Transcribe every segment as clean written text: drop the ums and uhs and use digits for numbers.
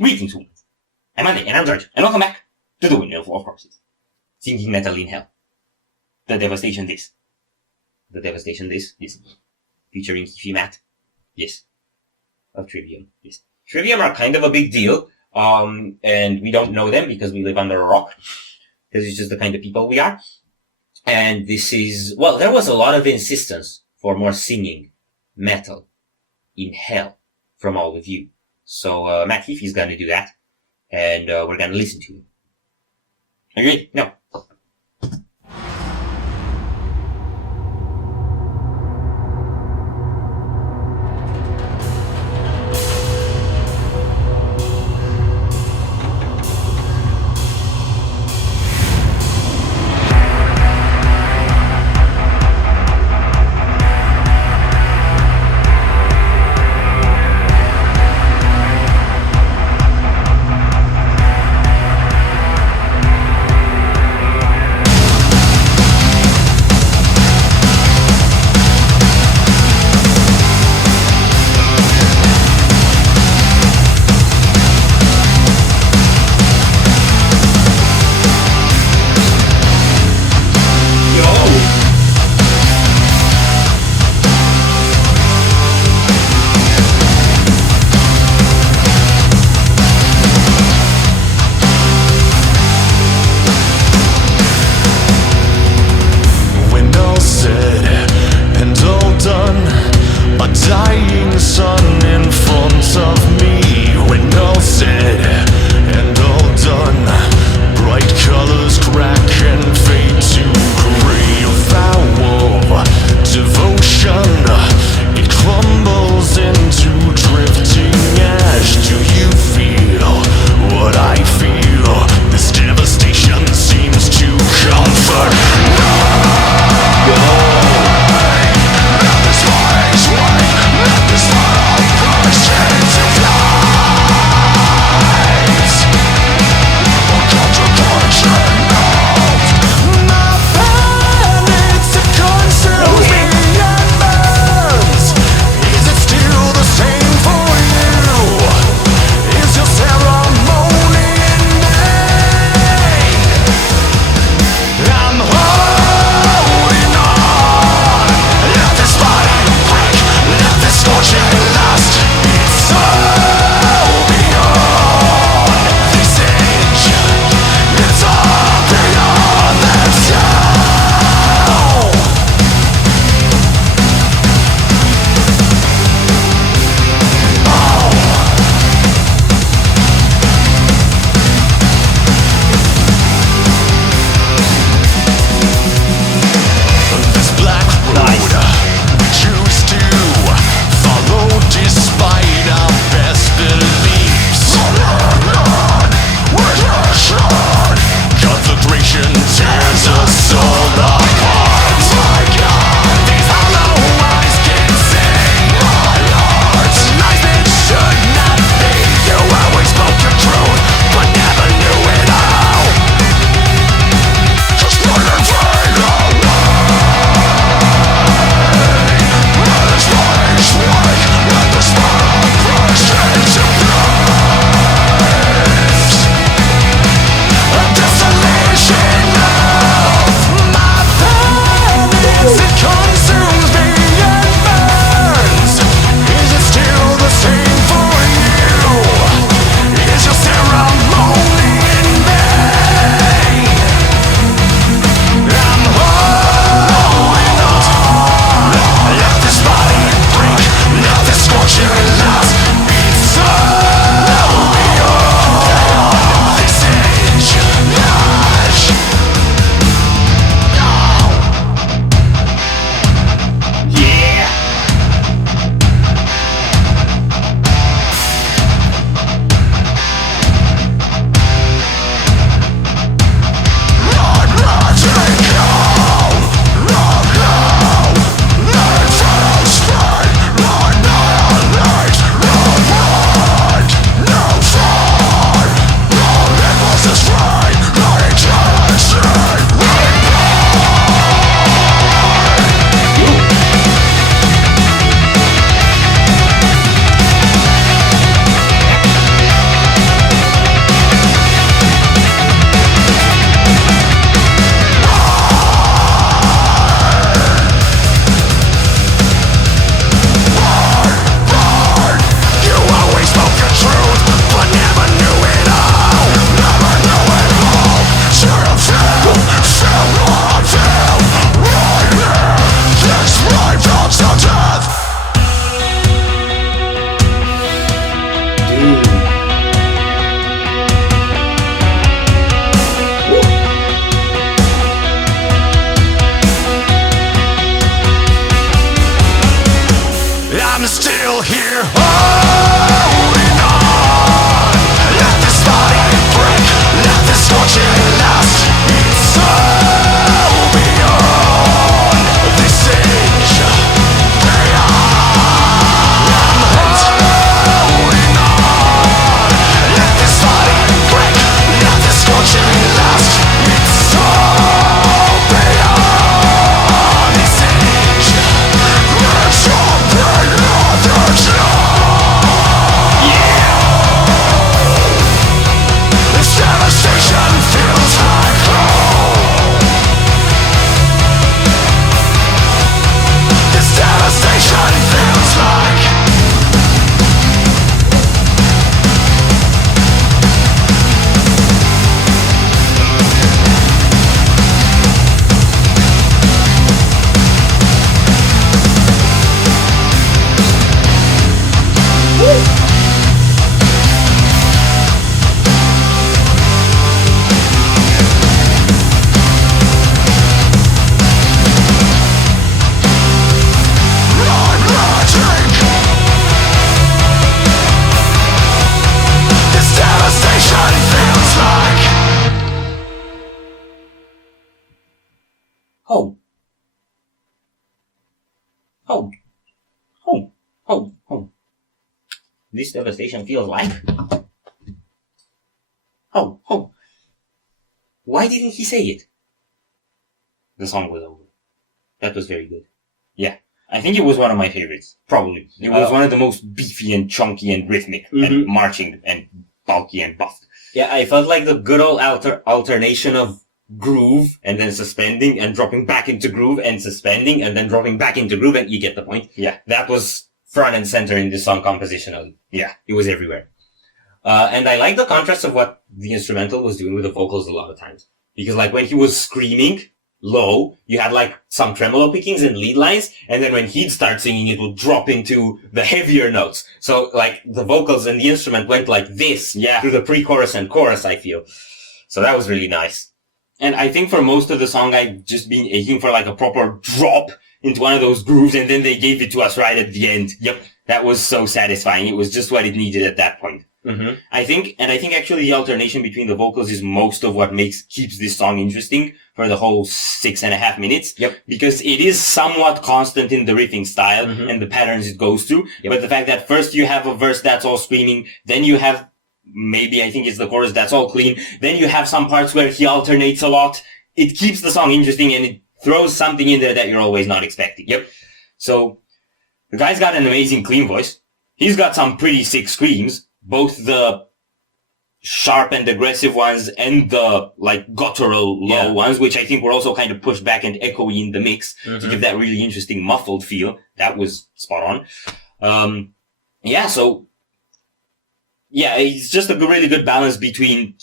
Greetings, humans. I'm Andy, and I'm George, and welcome back to the Windmill of Corpses. Sinking metal in hell. The Devastation This. The Devastation This, yes. Featuring Heafy Matt, yes. Of Trivium, yes. Trivium are kind of a big deal, and we don't know them because we live under a rock. Because it's just the kind of people we are. And this is, well, there was a lot of insistence for more singing metal in hell from all of you. So Matt Heafy is going to do that, and we're going to listen to him. Are you ready? No. Home. Home. Home. Home. This devastation feels like home. Home. Why didn't he say it? The song was over. That was very good. Yeah. I think it was one of my favorites. Probably. It was one of the most beefy and chunky and rhythmic and marching and bulky and buffed. Yeah, I felt like the good old alternation of groove and then suspending and dropping back into groove and suspending and then dropping back into groove, and you get the point. Yeah. That was front and center in this song compositionally. Yeah. It was everywhere. And I like the contrast of what the instrumental was doing with the vocals a lot of times. Because like when he was screaming low, you had like some tremolo pickings and lead lines, and then when he'd start singing, it would drop into the heavier notes. So like the vocals and the instrument went like this through the pre-chorus and chorus, I feel. So that was really nice. And I think for most of the song, I'd just been aching for like a proper drop into one of those grooves, and then they gave it to us right at the end. Yep. That was so satisfying. It was just what it needed at that point. Mm-hmm. I think actually the alternation between the vocals is most of what keeps this song interesting for the whole 6.5 minutes. Yep. Because it is somewhat constant in the riffing style and the patterns it goes through. Yep. But the fact that first you have a verse that's all screaming, then you have maybe I think it's the chorus that's all clean, then you have some parts where he alternates a lot. It keeps the song interesting and it throws something in there that you're always not expecting. Yep. So the guy's got an amazing clean voice. He's got some pretty sick screams. Both the sharp and aggressive ones and the like guttural low ones, which I think were also kind of pushed back and echoey in the mix to give that really interesting muffled feel. That was spot on. It's just a really good balance between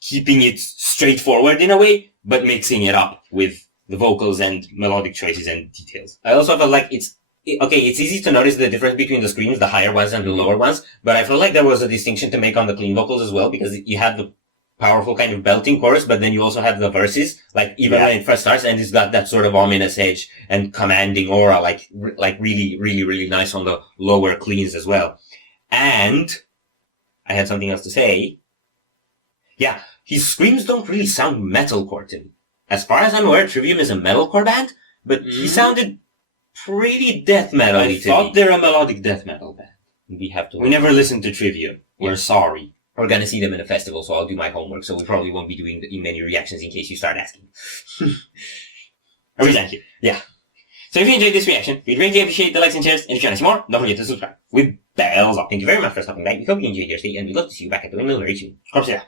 keeping it straightforward in a way, but mixing it up with the vocals and melodic choices and details. I also felt like it's easy to notice the difference between the screams, the higher ones and the lower ones, but I felt like there was a distinction to make on the clean vocals as well, because you had the powerful kind of belting chorus, but then you also had the verses, like even when it first starts, and it's got that sort of ominous edge and commanding aura, like really, really, really nice on the lower cleans as well. And I had something else to say. Yeah, his screams don't really sound metalcore to me. As far as I'm aware, Trivium is a metalcore band, but he sounded pretty death metal. I thought they're a melodic death metal band. We never listened to Trivium. We're sorry. We're gonna see them in a festival, so I'll do my homework. So we probably won't be doing many reactions in case you start asking. I resent you. Yeah. So if you enjoyed this reaction, we'd greatly appreciate the likes and shares, and if you want to see more, don't forget to subscribe with bells up. Thank you very much for stopping by. We hope you enjoyed your stay, and we'd love to see you back at the Windmill very soon. Corpse, yeah.